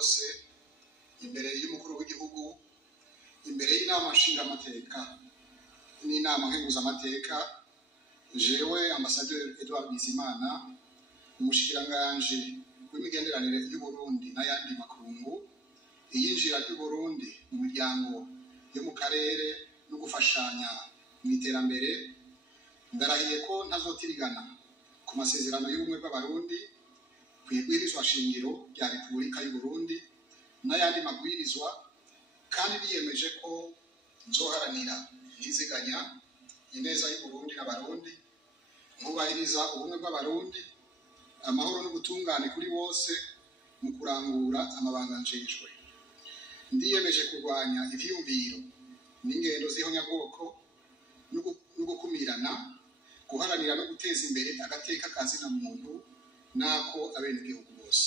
byose imbere y'umukuru w'igihugu, imbere y'inama nshingamateka n'inama nkenguzamateka, jewe Ambasaderi Edouard Bizimana, umushikiranganji w'imigenderanire y'u Burundi n'ayandi makungu, iyinjira ry'u Burundi mu miryango yo mu karere no gufashanya mu iterambere, ndarahiye ko ntazotirigana ku masezerano y'ubumwe bw'abarundi, kw'ibwirizwa shingiro rya Repubulika y'u Burundi n'ayandi mabwirizwa, kandi niyemeje ko nzoharanira ntiziganya ineza y'u Burundi n'abarundi, nkubahiriza ubumwe bw'abarundi, amahoro n'ubutungane kuri bose mu kurangura amabanga njejwe. Ndiyemeje kurwanya ivyiyumviro n'ingendo z'ihonyabwoko no gukumirana, guharanira no guteza imbere agateka ka zina muntu n'ako abenegihugu bose.